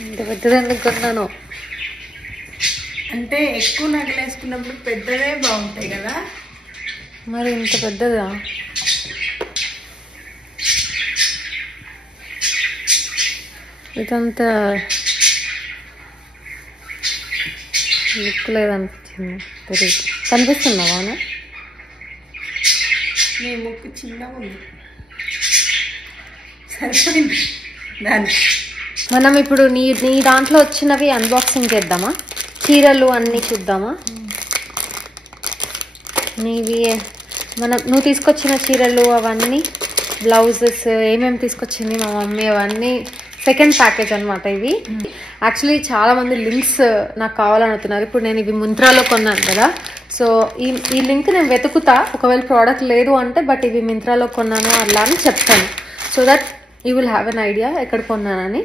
ఇంత పెద్దది ఎందుకు కొన్నాను అంటే ఎక్కువ నగలు వేసుకున్నప్పుడు పెద్దదే బాగుంటాయి కదా. మరి ఇంత పెద్దదా? ఇదంతా లుక్ లేదనిపించింది. తెలియదు, కనిపిస్తుందా వాన? నీ ముక్కు చిన్నగా ఉంది, సరిపోయింది దాన్ని. మనం ఇప్పుడు నీ దాంట్లో వచ్చినవి అన్బాక్సింగ్ చేద్దామా? చీరలు అన్నీ చూద్దామా? నీవి నువ్వు తీసుకొచ్చిన చీరలు అవన్నీ, బ్లౌజెస్ ఏమేమి తీసుకొచ్చింది మా మమ్మీ అవన్నీ సెకండ్ ప్యాకేజ్ అనమాట. ఇవి యాక్చువల్లీ చాలా మంది లింక్స్ నాకు కావాలనుకున్నారు. ఇప్పుడు నేను ఇవి మింత్రాలో కొన్నాను కదా, సో ఈ లింక్ నేను వెతుకుతా, ఒకవేళ ప్రోడక్ట్ లేదు అంటే, బట్ ఇవి మింత్రాలో కొన్నాను అలా అని చెప్తాను. So that you will have an idea ఎక్కడ కొన్నానని.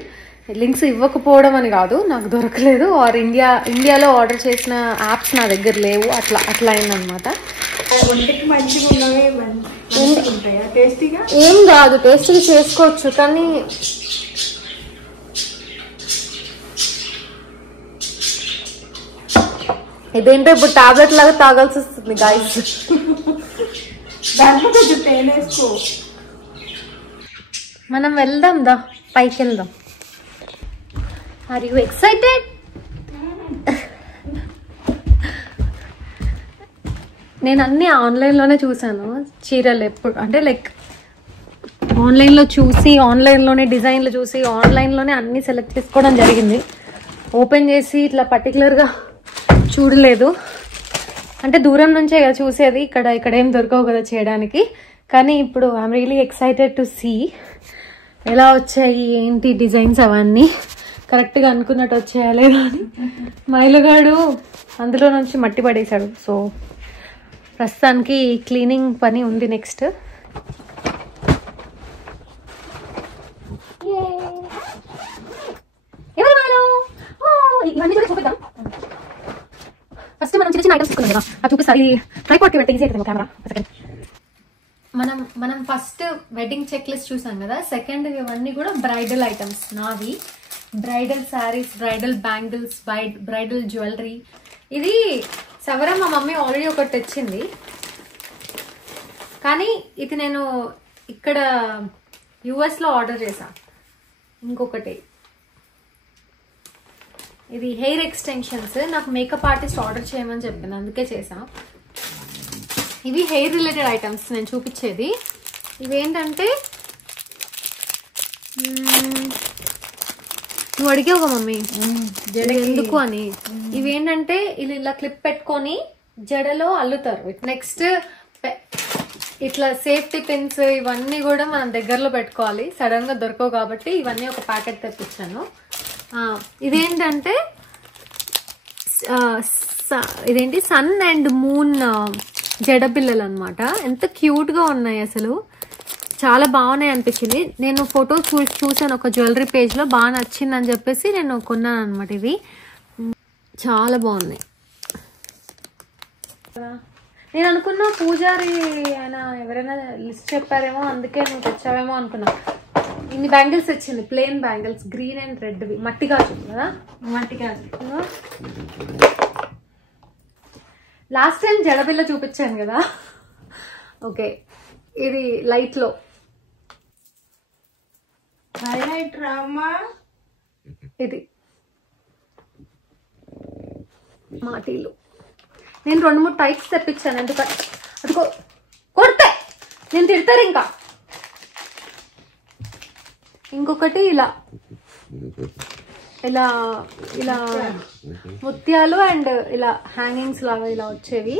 లింక్స్ ఇవ్వకపోవడం అని కాదు, నాకు దొరకలేదు, ఆర్ ఇండియాలో ఆర్డర్ చేసిన యాప్స్ నా దగ్గర లేవు, అట్లా అయిందనమాట. ఒంటికి మంచిగా ఉన్నవే ఉంటాయా? టేస్టీగా ఏం కాదు, టేస్టీగా చేసుకోవచ్చు, కానీ ఇదేంటో ఇప్పుడు టాబ్లెట్ లాగా తాగాల్సి వస్తుంది గాయస్. దాంట్లో కొంచెం తేనె వేసుకో. మనం వెళ్దాం దా, పైకి వెళ్దాం. Are you excited? నేను అన్ని ఆన్లైన్లోనే చూసాను చీరలు, ఎప్పుడు అంటే లైక్ ఆన్లైన్లో చూసి, ఆన్లైన్లోనే డిజైన్లు చూసి, ఆన్లైన్లోనే అన్ని సెలెక్ట్ చేసుకోవడం జరిగింది. ఓపెన్ చేసి ఇట్లా పర్టికులర్గా చూడలేదు, అంటే దూరం నుంచే కదా చూసేది, ఇక్కడ ఏం దొరకవు కదా చేయడానికి. కానీ ఇప్పుడు I'm really excited to see ఎలా వచ్చాయి, ఏంటి డిజైన్స్ అవన్నీ కరెక్ట్గా అనుకున్నట్టు వచ్చాయా లేదా అని. మైలుగాడు అందులో నుంచి మట్టి పడేశాడు, సో ప్రస్తుతానికి క్లీనింగ్ పని ఉంది. నెక్స్ట్ ఇవన్నీ కూడా చూపిద్దాం. ఫస్ట్ మనం చిన్న చిన్న ఐటమ్స్ తీసుకున్నాం కదా, అది చూపిస్తాను. ఇది ట్రైపాడ్కి పెట్టి ఈజీ అవుతుంది కెమెరా. సెకండ్ మనం ఫస్ట్ వెడ్డింగ్ చెక్ లిస్ట్ చూసాం కదా, సెకండ్ ఇవన్నీ కూడా బ్రైడల్ ఐటమ్స్ నావి. Bridal saris, bridal bangles, bridal jewellery. ఇది సవర మా మమ్మీ ఆల్రెడీ ఒకటి తెచ్చింది, కానీ ఇది నేను ఇక్కడ యుఎస్లో ఆర్డర్ చేసా. ఇంకొకటి ఇది హెయిర్ ఎక్స్టెన్షన్స్, నాకు మేకప్ ఆర్టిస్ట్ ఆర్డర్ చేయమని చెప్పింది, అందుకే చేసా. ఇవి హెయిర్ రిలేటెడ్ ఐటమ్స్ నేను చూపించేది. ఇవేంటంటే నువ్వు అడిగావు కదా మమ్మీ ఎందుకు అని. ఇవేంటంటే ఇలా క్లిప్ పెట్టుకొని జడలో అల్లుతారు. నెక్స్ట్ ఇట్లా సేఫ్టీ పిన్స్, ఇవన్నీ కూడా మనం దగ్గరలో పెట్టుకోవాలి, సడన్ గా దొరకవు కాబట్టి ఇవన్నీ ఒక ప్యాకెట్ తెప్పించాను. ఇదేంటంటే ఇదేంటి సన్ అండ్ మూన్ జడపిల్లలు అనమాట. ఎంత క్యూట్ గా ఉన్నాయి, అసలు చాలా బాగున్నాయి అనిపించింది. నేను ఫోటో చూసాను ఒక జ్యువెలరీ పేజ్ లో, బాగా నచ్చిందని చెప్పేసి నేను కొన్నాను అనమాట. ఇవి చాలా బాగున్నాయి. నేను అనుకున్నా పూజారి ఆయన ఎవరైనా లిస్ట్ చెప్పారేమో, అందుకే నువ్వు తెచ్చావేమో అనుకున్నా. ఇన్ని బ్యాంగిల్స్ వచ్చింది, plain bangles, green and red, మట్టి గాజు కదా, మట్టి గాజు. లాస్ట్ టైం జడబిల్ల చూపించాను కదా, ఓకే ఇది లైట్ లో హైలైట్ రామా. ఇది మాటీలు. నేను 2-3 టైప్స్ తెప్పించాను, ఎందుకంటే అదిగో కొడితే నేను తిడతారు. ఇంకొకటి ఇలా ఇలా ఇలా ముత్యాలు అండ్ ఇలా హ్యాంగింగ్స్ లాగా ఇలా వచ్చేవి.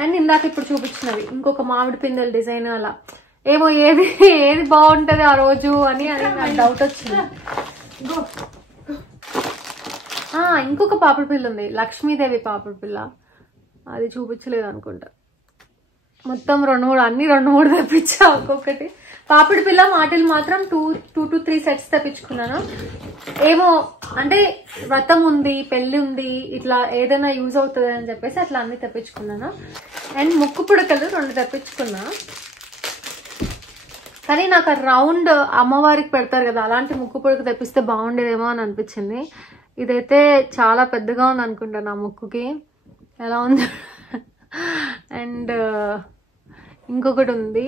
అండ్ ఇందాక ఇప్పుడు చూపించినవి ఇంకొక మామిడి పిందెల డిజైన్, అలా ఏమో ఏది బాగుంటది ఆ రోజు అని నాకు డౌట్ వచ్చింది. ఇంకొక పాపిడి పిల్ల ఉంది, లక్ష్మీదేవి పాపిడి పిల్ల, అది చూపించలేదు అనుకుంటా. మొత్తం 2-3 అన్ని 2-3 తెప్పించా. ఒక్కొక్కటి పాపిడి పిల్ల మాటలు మాత్రం 2 to 3 సెట్స్ తెప్పించుకున్నాను. ఏమో అంటే వ్రతం ఉంది, పెళ్లి ఉంది, ఇట్లా ఏదైనా యూజ్ అవుతుంది అని చెప్పేసి అట్లా అన్ని తెప్పించుకున్నాను. అండ్ ముక్కు పుడకలు 2 తెప్పించుకున్నా. కానీ నాకు రౌండ్ అమ్మవారికి పెడతారు కదా, అలాంటి ముక్కు పుడక తెప్పిస్తే బాగుండేదేమో అని అనిపించింది. ఇదైతే చాలా పెద్దగా ఉంది అనుకుంటా నా ముక్కుకి. ఎలా ఉంది? అండ్ ఇంకొకటి ఉంది,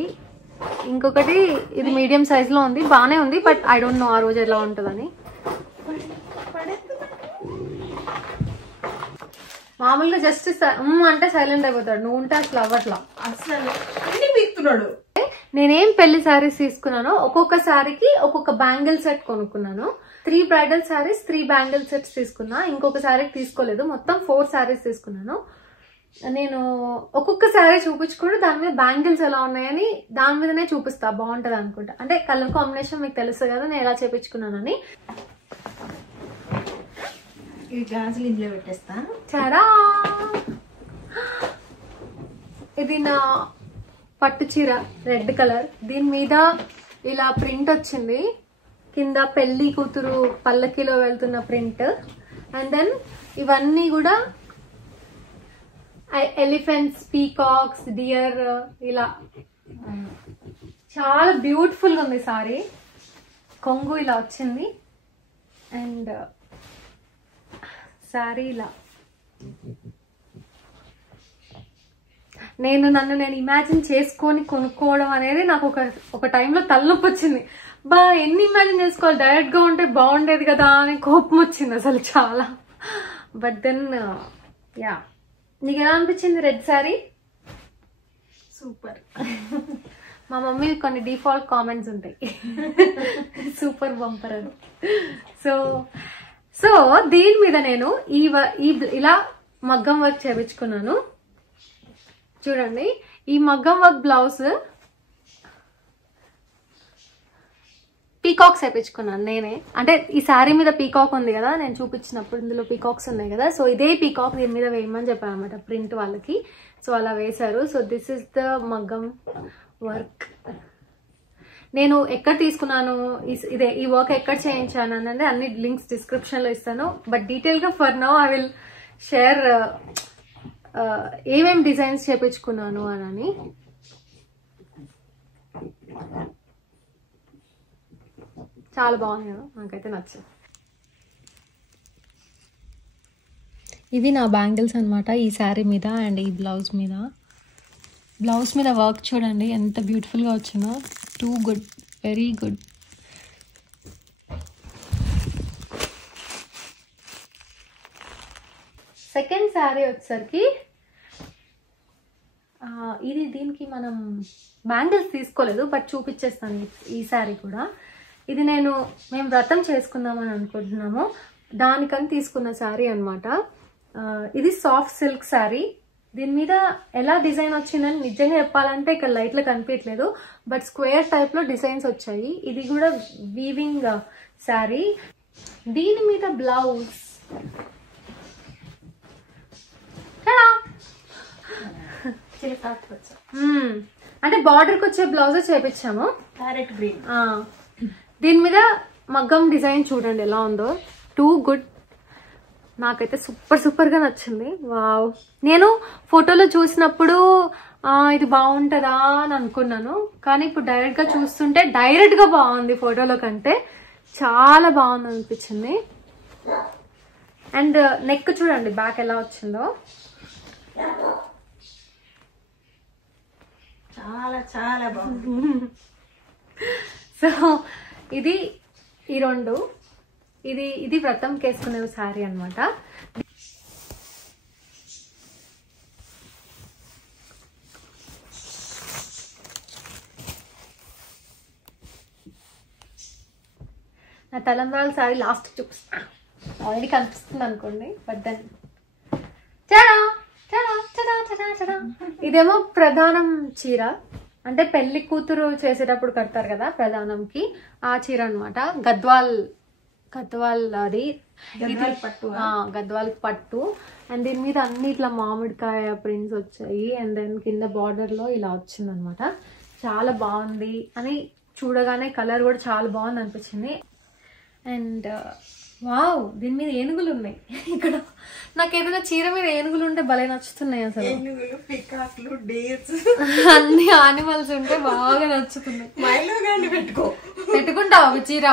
ఇంకొకటి ఇది మీడియం సైజ్ లో ఉంది, బానే ఉంది. బట్ ఐ డోంట్ నో ఆ రోజు ఎలా ఉంటుందని. మామూలుగా జస్ట్ అంటే సైలెంట్ అయిపోతాడు, నువ్వు ఉంటే అసలు అవ్వట్లా. అసలు నేనేం పెళ్లి శారీస్ తీసుకున్నానో ఒక్కొక్క శారీకి ఒక్కొక్క బ్యాంగిల్ సెట్ కొనుక్కున్నాను. 3 బ్రైడల్ శారీస్ 3 బ్యాంగిల్ సెట్స్ తీసుకున్నా. ఇంకొక శారీకి తీసుకోలేదు, మొత్తం 4 శారీస్ తీసుకున్నాను. నేను ఒక్కొక్క శారీ చూపించుకుంటూ దాని మీద బ్యాంగిల్స్ ఎలా ఉన్నాయని దాని మీదనే చూపిస్తా, బాగుంటది అనుకుంటా. అంటే కలర్ కాంబినేషన్ మీకు తెలుసు కదా నేను ఎలా చేపించుకున్నానని. ఈ గాజులు ఇందులో పెట్టేస్తాను. చారా, ఇది నా పట్టు చీర రెడ్ కలర్. దీని మీద ఇలా ప్రింట్ వచ్చింది, కింద పెళ్లి కూతురు పల్లకిలో వెళ్తున్న ప్రింట్. అండ్ దెన్ ఇవన్నీ కూడా ఎలిఫెంట్స్, పీకాక్స్, డియర్ ఇలా చాలా బ్యూటిఫుల్ గా ఉంది సారీ. కొంగు ఇలా వచ్చింది అండ్ సారీ ఇలా. నన్ను ఇమాజిన్ చేసుకొని కొనుక్కోవడం అనేది నాకు ఒక టైంలో తలనొప్పి వచ్చింది. ఎన్ని ఇమాజిన్ చేసుకోవాలి, డైరెక్ట్ గా ఉంటే బాగుండేది కదా అని కోపం వచ్చింది అసలు చాలా. బట్ దెన్ యా, నీకు ఎలా అనిపించింది రెడ్ శారీ? సూపర్. మా మమ్మీ కొన్ని డిఫాల్ట్ కామెంట్స్ ఉంటాయి, సూపర్ బంపర్ అని. సో దీని మీద నేను ఇలా మగ్గం వర్క్ చేయించుకున్నాను. చూడండి, ఈ మగ్గం వర్క్ బ్లౌజ్ పీకాక్స్ వేయించుకున్నాను నేనే. అంటే ఈ శారీ మీద పీకాక్ ఉంది కదా, నేను చూపించినప్పుడు ఇందులో పీకాక్స్ ఉన్నాయి కదా, సో ఇదే పీకాక్ దీని మీద వేయమని చెప్పాను అనమాట ప్రింట్ వాళ్ళకి. సో అలా వేశారు. సో దిస్ ఇస్ ద మగ్గం వర్క్. నేను ఎక్కడ తీసుకున్నాను, ఈ వర్క్ ఎక్కడ చేయించాను అనేది అన్ని లింక్స్ డిస్క్రిప్షన్ లో ఇస్తాను. బట్ డీటెయిల్ గా for now I will share ఏమేం డిజైన్స్ చేపించుకున్నాను అని. చాలా బాగుంది కదా, నాకైతే నచ్చింది. ఇవి నా బ్యాంగిల్స్ అనమాట ఈ శారీ మీద అండ్ ఈ బ్లౌజ్ మీద. బ్లౌజ్ మీద వర్క్ చూడండి ఎంత బ్యూటిఫుల్గా వచ్చిందో. Too good, very good. Second sari వచ్చేసరికి దీనికి మనం బ్యాంగిల్స్ తీసుకోలేదు బట్ చూపించేస్తాను ఈ శారీ కూడా. ఇది మేము వ్రతం చేసుకుందామని అనుకుంటున్నాము, దానికని తీసుకున్న శారీ అనమాట. ఇది సాఫ్ట్ సిల్క్ శారీ. దీని మీద ఎలా డిజైన్ వచ్చిందని నిజంగా చెప్పాలంటే ఇక్కడ లైట్లో కనిపించట్లేదు, బట్ స్క్వేర్ టైప్ లో డిజైన్స్ వచ్చాయి. ఇది కూడా వీవింగ్ శారీ. దీని మీద బ్లౌజ్ అంటే బార్డర్కి వచ్చే బ్లౌజ్ చేపించాము, క్యారెట్ గ్రీన్. దీని మీద మగ్గం డిజైన్ చూడండి ఎలా ఉందో. టూ గుడ్, నాకైతే సూపర్ గా నచ్చింది. వావ్. నేను ఫోటోలో చూసినప్పుడు ఇది బాగుంటుందా అని అనుకున్నాను, కానీ ఇప్పుడు డైరెక్ట్ గా చూస్తుంటే డైరెక్ట్ గా బాగుంది, ఫోటోలో కంటే చాలా బాగుంది అనిపించింది. అండ్ నెక్ చూడండి బ్యాక్ ఎలా వచ్చిందో, చాలా చాలా బాగుంది. సో ఇది ఈ రెండు, ఇది వ్రతం కేసుకునే శారీ అనమాట. నా తలంబ్రాల శారీ లాస్ట్ చూపిస్తా, ఆల్రెడీ కనిపిస్తుంది అనుకోండి. బట్ దెన్ ఇదేమో ప్రధానం చీర, అంటే పెళ్లి కూతురు చేసేటప్పుడు కడతారు కదా ప్రధానంకి, ఆ చీర అనమాట. గద్వాల్ అది గద్వాల్ పట్టు. అండ్ దీని మీద అన్ని ఇట్లా మామిడికాయ ప్రింట్స్ వచ్చాయి. అండ్ దెన్ కింద బార్డర్ లో ఇలా వచ్చింది అనమాట. చాలా బాగుంది అని చూడగానే కలర్ కూడా చాలా బాగుంది అనిపించింది. అండ్ వావ్, దీని మీద ఏనుగులు ఉన్నాయి. ఇక్కడ నాకు ఏదైనా చీర మీద ఏనుగులు ఉంటే భలే నచ్చుతున్నాయి అసలు. ఏనుగులు, పికాక్లు, డేర్స్ అన్ని యానిమల్స్ ఉంటే బాగా నచ్చుతున్నాయి. మైలో గాని పెట్టుకుంటావు చీర,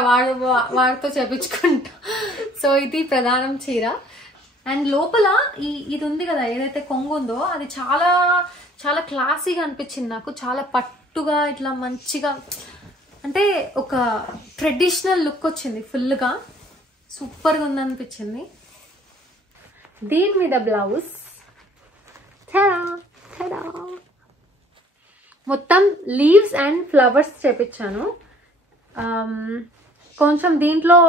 వాడితో చేపించుకుంటా. సో ఇది ప్రధానం చీర. అండ్ లోపల ఇది ఉంది కదా, ఏదైతే కొంగు ఉందో అది చాలా చాలా క్లాసీగా అనిపించింది నాకు. చాలా పట్టుగా ఇట్లా మంచిగా, అంటే ఒక ట్రెడిషనల్ లుక్ వచ్చింది ఫుల్గా. సూపర్గా ఉంది అనిపించింది. దీని మీద బ్లౌజ్ మొత్తం లీవ్స్ అండ్ ఫ్లవర్స్ చేపించాను. కొంచెం దీంట్లో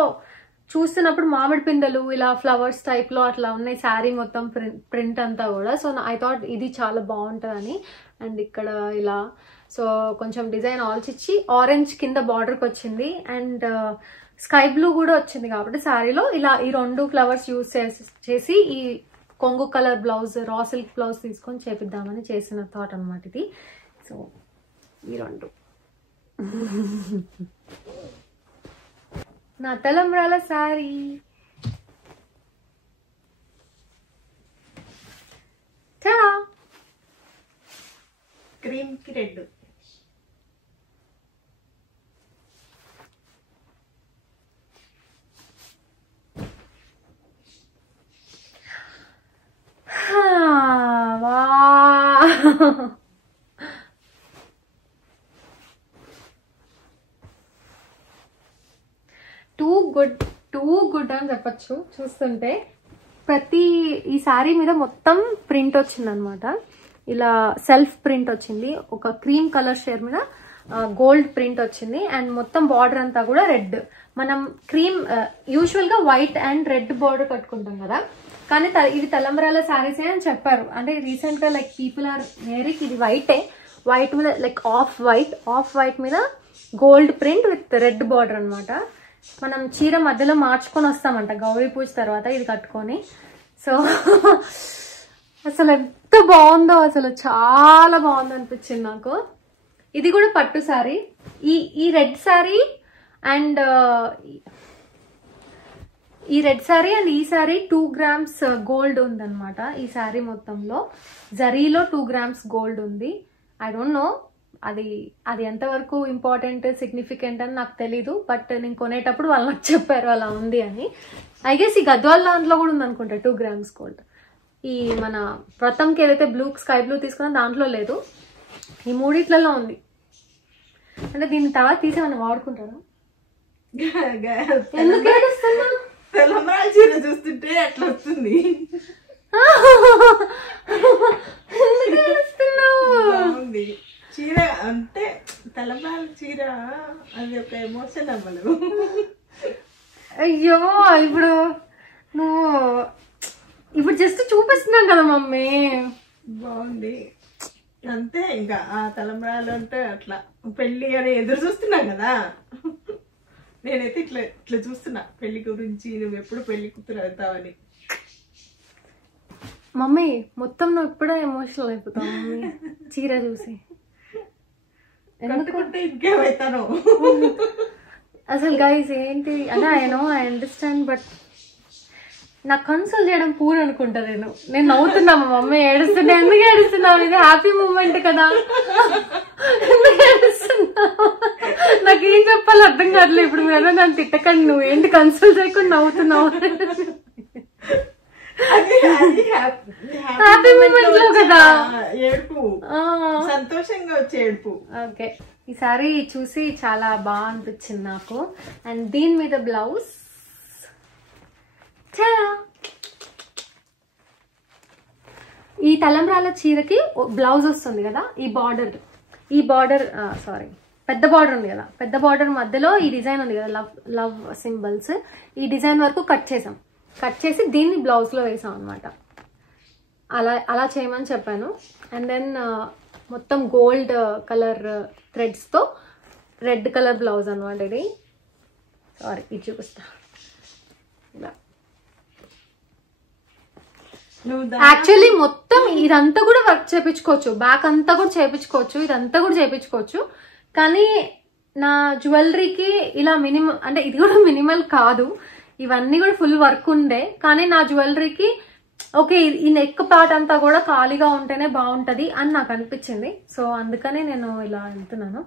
చూస్తున్నప్పుడు మామిడి పిందెలు ఇలా ఫ్లవర్స్ టైప్లో అట్లా ఉన్నాయి శారీ మొత్తం ప్రింట్ అంతా కూడా. సో ఐ థాట్ ఇది చాలా బాగుంటుందని. అండ్ ఇక్కడ ఇలా సో కొంచెం డిజైన్ ఆల్చిచ్చి ఆరెంజ్ కింద బార్డర్కి వచ్చింది. అండ్ స్కై బ్లూ కూడా వచ్చింది కాబట్టి శారీలో ఇలా ఈ 2 ఫ్లవర్స్ యూజ్ చేసి ఈ కొంగు colour blouse, raw silk blouse తీసుకొని చేపిద్దామని చేసిన థాట్ అనమాట ఇది. సో ఈ 2 నా తలంబ్రాల శారీ. క్రీమ్ కి రెడ్. టూ గుడ్ అని చెప్పచ్చు. చూస్తుంటే ఈ శారీ మీద మొత్తం ప్రింట్ వచ్చింది అనమాట. ఇలా సెల్ఫ్ ప్రింట్ వచ్చింది, ఒక క్రీమ్ కలర్ షేర్ మీద గోల్డ్ ప్రింట్ వచ్చింది. అండ్ మొత్తం బార్డర్ అంతా కూడా రెడ్. మనం క్రీమ్ యూజువల్ గా వైట్ అండ్ రెడ్ బార్డర్ కట్టుకుంటాం కదా, కానీ ఇవి తలంబ్రాల శారీసే అని చెప్పారు. అంటే రీసెంట్ గా లైక్ పీపుల్ ఆర్ వేరింగ్. ఇది వైట్ మీద లైక్ ఆఫ్ వైట్ మీద gold print with red border అనమాట. మనం చీర మధ్యలో మార్చుకొని వస్తామంట గౌరీ పూజ తర్వాత ఇది కట్టుకొని. సో అసలు ఎంత బాగుందో, అసలు చాలా బాగుంది అనిపించింది నాకు. ఇది కూడా పట్టు శారీ. ఈ రెడ్ శారీ అండ్ ఈ శారీ 2 grams గోల్డ్ ఉందన్నమాట. ఈ శారీ మొత్తంలో జరీలో 2 grams గోల్డ్ ఉంది. ఐ డోంట్ నో అది ఎంతవరకు ఇంపార్టెంట్ సిగ్నిఫికెంట్ అని నాకు తెలీదు. బట్ నేను కొనేటప్పుడు వాళ్ళు నాకు చెప్పారు అలా ఉంది అని. ఐ గెస్ ఈ గద్వాల్ దాంట్లో కూడా ఉంది అనుకుంటా 2 grams గోల్డ్. ఈ మన వ్రతంకి ఏదైతే స్కై బ్లూ తీసుకున్నా దాంట్లో లేదు, ఈ 3 ఉంది. అంటే దీన్ని తర్వాత తీసేమన్నా వాడుకుంటారా? ఎందుకు ఏడుస్తున్నా? తెలంగాణ చీర చూస్తుంటే అట్లా వస్తుంది. చీర అంటే తెలంగాణ చీర అది ఒక ఎమోషన్ అవ్వదు. అయ్యో ఇప్పుడు జస్ట్ చూపిస్తున్నాం కదా మమ్మీ. బాగుంది అంతే. ఇంకా ఆ తలంబ్రాలు అంటే అట్లా పెళ్లి అని ఎదురు చూస్తున్నాం కదా. నేనైతే ఇట్లా చూస్తున్నా పెళ్లి గురించి, నువ్వు ఎప్పుడు పెళ్లి కూతురు అవుతావని. మమ్మీ మొత్తం నువ్వు ఇప్పుడే ఎమోషనల్ అయిపోతావు మమ్మీ చీర చూసి. కట్టుకుంటే ఇంకేమైతాను అసలు గైస్ ఏంటి అంటే ఐ అండర్స్టాండ్, బట్ నాకు కన్సోల్ చేయడం పూర్ అనుకుంటా. నేను నవ్వుతున్నా, మా మమ్మీ ఏడుస్తున్నా. ఎందుకు ఏడుస్తున్నావు? ఇది హ్యాపీ మూమెంట్ కదా, ఎందుకు ఏడుస్తున్నావు? నాకేం చెప్పాలో అర్థం కావట్లేదు. ఇప్పుడు మీరు నన్ను తిట్టకండి, నువ్వు ఏంటి కన్సోల్ చేయకుండా నవ్వుతున్నావు? హ్యాపీ మూమెంట్ లో కదా ఏడుపు, సంతోషంగా వచ్చే ఏడుపు. ఓకే, ఈ సారీ చూసి చాలా బాగా అనిపించింది నాకు. అండ్ దీని మీద బ్లౌజ్ ఈ తలంబ్రాల చీరకి బ్లౌజ్ వస్తుంది కదా, ఈ బార్డర్ సారీ పెద్ద బార్డర్ ఉంది కదా, పెద్ద బార్డర్ మధ్యలో ఈ డిజైన్ ఉంది కదా, లవ్ సింబల్స్. ఈ డిజైన్ వరకు కట్ చేసి దీన్ని బ్లౌజ్ లో వేసాం అనమాట. అలా చేయమని చెప్పాను. అండ్ దెన్ మొత్తం గోల్డ్ కలర్ థ్రెడ్స్ తో రెడ్ కలర్ బ్లౌజ్ అనమాట ఇది. సారీ ఇది చూపిస్తా. ఇలా యాక్చువల్లీ మొత్తం ఇదంతా కూడా వర్క్ చేయించుకోవచ్చు, బ్యాక్ అంతా కూడా చేయించుకోవచ్చు, ఇదంతా కూడా చేయించుకోవచ్చు. కానీ నా జ్యువెలరీకి ఇలా మినిమం, అంటే ఇది కూడా మినిమల్ కాదు, ఇవన్నీ కూడా ఫుల్ వర్క్ ఉండే. కానీ నా జ్యువెలరీకి ఓకే ఈ నెక్ పార్ట్ అంతా కూడా ఖాళీగా ఉంటేనే బాగుంటది అని నాకు అనిపించింది. సో అందుకనే నేను ఇలా వెళ్తున్నాను.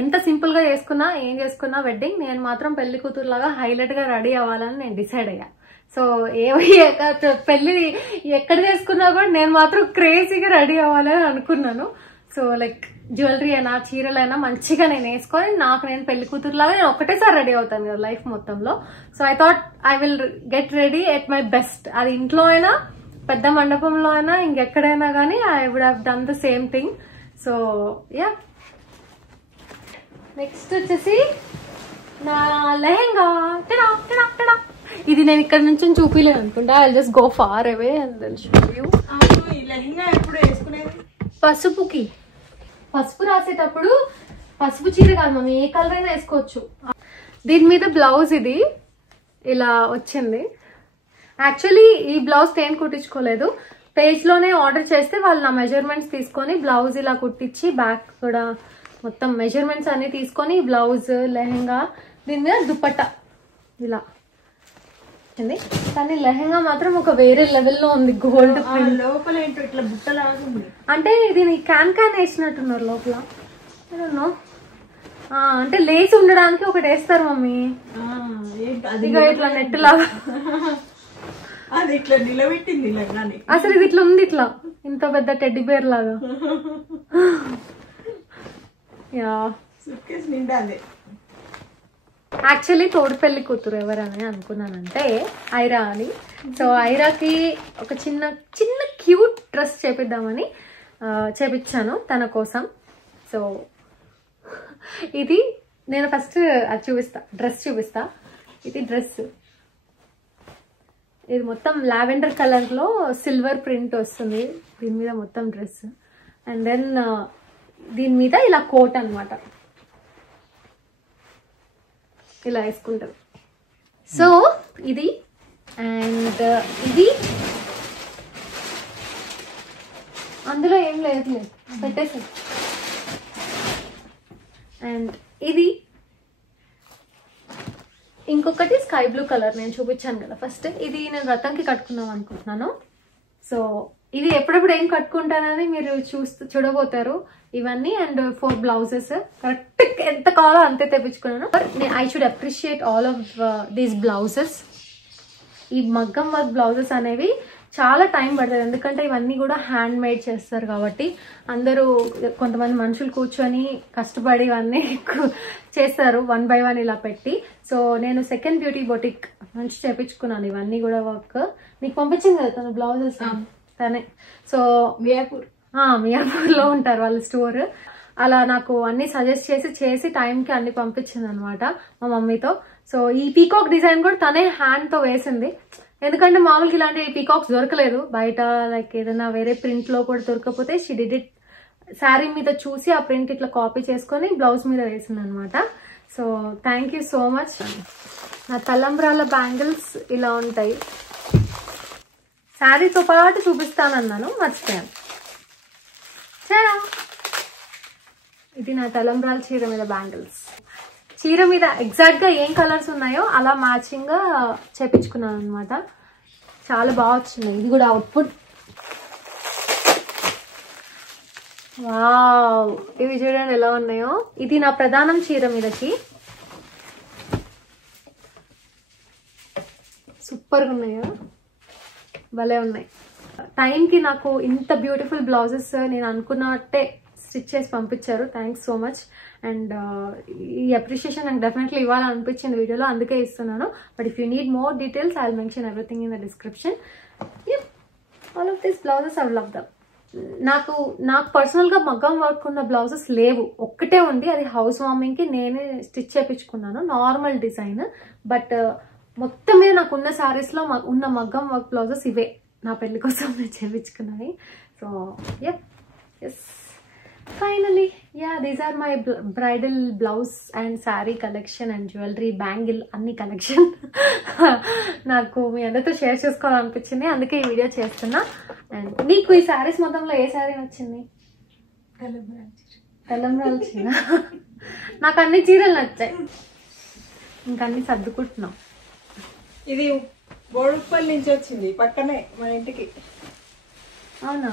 ఎంత సింపుల్ గా చేసుకున్నా ఏం చేసుకున్నా వెడ్డింగ్, నేను మాత్రం పెళ్లి కూతురులాగా హైలైట్ గా రెడీ అవ్వాలని నేను డిసైడ్ అయ్యా. సో పెళ్లి ఎక్కడ చేసుకున్నా కూడా నేను మాత్రం క్రేజీగా రెడీ అవ్వాలని అనుకున్నాను. సో లైక్ జ్యువెలరీ అయినా చీరలైనా మంచిగా నేను వేసుకొని నాకు నేను పెళ్లి కూతురులాగా నేను ఒకటేసారి రెడీ అవుతాను కదా లైఫ్ మొత్తంలో. So I thought I will get ready at my best. అది ఇంట్లో అయినా పెద్ద మండపంలో అయినా ఇంకెక్కడైనా కానీ I would have done the same thing. So yeah, next వచ్చేసి నా లెహెంగా. ఇది నేను ఇక్కడ నుంచి చూపిలేదు అనుకుంటా. I just go far away and then show you. ఈ లెహంగా ఎప్పుడు వేసుకునేది? పసుపుకి, పసుపు రాసేటప్పుడు పసుపు చీర కాదు మమ్మీ, ఏ కలర్ అయినా వేసుకోవచ్చు. దీని మీద బ్లౌజ్ ఇది ఇలా వచ్చింది. యాక్చువల్లీ ఈ బ్లౌజ్ నేను కుట్టించుకోలేదు, పేజ్ లోనే ఆర్డర్ చేస్తే వాళ్ళు నా మెజర్మెంట్స్ తీసుకొని బ్లౌజ్ ఇలా కుట్టించి బ్యాక్ కూడా మొత్తం మెజర్మెంట్స్ అన్ని తీసుకొని బ్లౌజ్ లెహంగా దీని మీద దుపట్టా ఇలా వచ్చింది. కానీ లెహంగా మాత్రం ఒక వేరే లెవెల్లో ఉంది. గోల్డ్ లోపల ఏంటో ఇట్లా బుట్టలాగా ఉంది. అంటే ఇది క్యాన్ వేసినట్టున్నారు లోపల. అంటే లేచి ఉండడానికి ఒకటి వేస్తారు మమ్మీ, ఇట్లా నెట్ లాగా. అది ఇట్లా నిలబెట్టింది లెహంగాని. అసలు ఇది ఇట్లా ఉంది, ఇట్లా ఇంత పెద్ద టెడ్డీ బేర్ లాగా. యా, సూట్కేస్ నిండా అదే. యాక్చువల్లీ తోడు పెళ్లి కూతురు ఎవరని అనుకున్నానంటే ఐరా అని. సో ఐరాకి ఒక చిన్న చిన్న క్యూట్ డ్రెస్ చేపిద్దామని చేపించాను తన కోసం. సో ఇది నేను ఫస్ట్ అది చూపిస్తా, డ్రెస్ చూపిస్తా. ఇది డ్రెస్, ఇది మొత్తం లావెండర్ కలర్ లో సిల్వర్ ప్రింట్ వస్తుంది దీని మీద మొత్తం డ్రెస్. అండ్ దెన్ దీని మీద ఇలా కోట్ అన్నమాట, ఇలా వేసుకుంటారు. సో ఇది అండ్ ఇది అందులో ఏం లేదు పెట్టేసి. అండ్ ఇది ఇంకొకటి స్కై బ్లూ కలర్ నేను చూపించాను కదా ఫస్ట్. ఇది నేను రథంకి కట్టుకుందాం అనుకుంటున్నాను. సో ఇది ఎప్పుడెప్పుడు ఏం కట్టుకుంటానని మీరు చూడబోతారు ఇవన్నీ. అండ్ 4 బ్లౌజెస్ కరెక్ట్ ఎంత కావాలో అంతే తెప్పించుకున్నాను. I should appreciate all of these blouses. ఈ మగ్గం వర్క్ బ్లౌజెస్ అనేవి చాలా టైం పడుతుంది, ఎందుకంటే ఇవన్నీ కూడా హ్యాండ్ మేడ్ చేస్తారు కాబట్టి. అందరూ కొంతమంది మనుషులు కూర్చొని కష్టపడి ఇవన్నీ చేస్తారు 1 by 1 ఇలా పెట్టి. సో నేను సెకండ్ బ్యూటీ బొటిక్ నుంచి చేపించుకున్నాను ఇవన్నీ కూడా వర్క్. నీకు పంపించింది కదా తన బ్లౌజెస్ తనే. సో మియాపూర్లో ఉంటారు వాళ్ళ స్టోర్. అలా నాకు అన్ని సజెస్ట్ చేసి టైంకి అన్ని పంపించింది అనమాట మా మమ్మీతో. సో ఈ పీకాక్ డిజైన్ కూడా తనే హ్యాండ్ తో వేసింది, ఎందుకంటే మామూలుగా ఇలాంటి పీకాక్స్ దొరకలేదు బయట. లైక్ ఏదైనా వేరే ప్రింట్ లో కూడా దొరకకపోతే షీ డిడ్ ఇట్ శారీ మీద చూసి ఆ ప్రింట్ ఇట్లా కాపీ చేసుకొని బ్లౌజ్ మీద వేసింది అనమాట. So thank you so much. నా తలంబ్రాల బ్యాంగిల్స్ ఇలా ఉంటాయి. శారీతో పాటు చూపిస్తానన్నాను, మర్చిపోయాను. ఇది నా తలంబ్రాల చీర మీద బ్యాంగిల్స్. చీర మీద ఎగ్జాక్ట్ గా ఏం కలర్స్ ఉన్నాయో అలా మ్యాచింగ్ గా చేపించుకున్నాను అనమాట. చాలా బాగా వచ్చింది. ఇది కూడా అవుట్పుట్. వావ్, ఇవి చూడండి ఎలా ఉన్నాయో. ఇది నా ప్రధానం చీర మీదకి సూపర్గా ఉన్నాయో, భలే ఉన్నాయి. టైంకి నాకు ఇంత బ్యూటిఫుల్ బ్లౌజెస్ నేను అనుకున్నట్టే స్టిచ్ చేసి పంపించారు. Thanks so much. అండ్ ఈ అప్రిషియేషన్ నాకు డెఫినెట్లీ ఇవ్వాలనిపించింది వీడియోలో, అందుకే ఇస్తున్నాను. But if you need more details I will mention everything in the description. All of these blouses I love them. నాకు పర్సనల్గా మగ్గం వర్క్ ఉన్న బ్లౌజెస్ లేవు, ఒక్కటే ఉంది. అది హౌస్ వార్మింగ్కి నేనే స్టిచ్ చేయించుకున్నాను, నార్మల్ డిజైన్. బట్ మొత్తం మీద నాకు ఉన్న శారీస్లో ఉన్న మగ్గం వర్క్ బ్లౌజెస్ ఇవే నా పెళ్లి కోసం నేను చేయించుకున్నవి. So yes finally these are my bridal blouse and sari collection and jewellery bangle అన్ని కలెక్షన్. నాకు మీ అందరితో షేర్ చేసుకోవాలనిపించింది, అందుకే ఈ వీడియో చేస్తున్నా. అండ్ నీకు ఈ శారీస్ మొత్తంలో ఏ శారీ నచ్చింది? తలంబ్రాల చీర. నాకు అన్ని చీరలు నచ్చాయి, ఇంకన్నీ సర్దుకుంటున్నాం. ఇది బోడుప్పల్ నుంచి వచ్చింది, పక్కనే మన ఇంటికి. అవునా?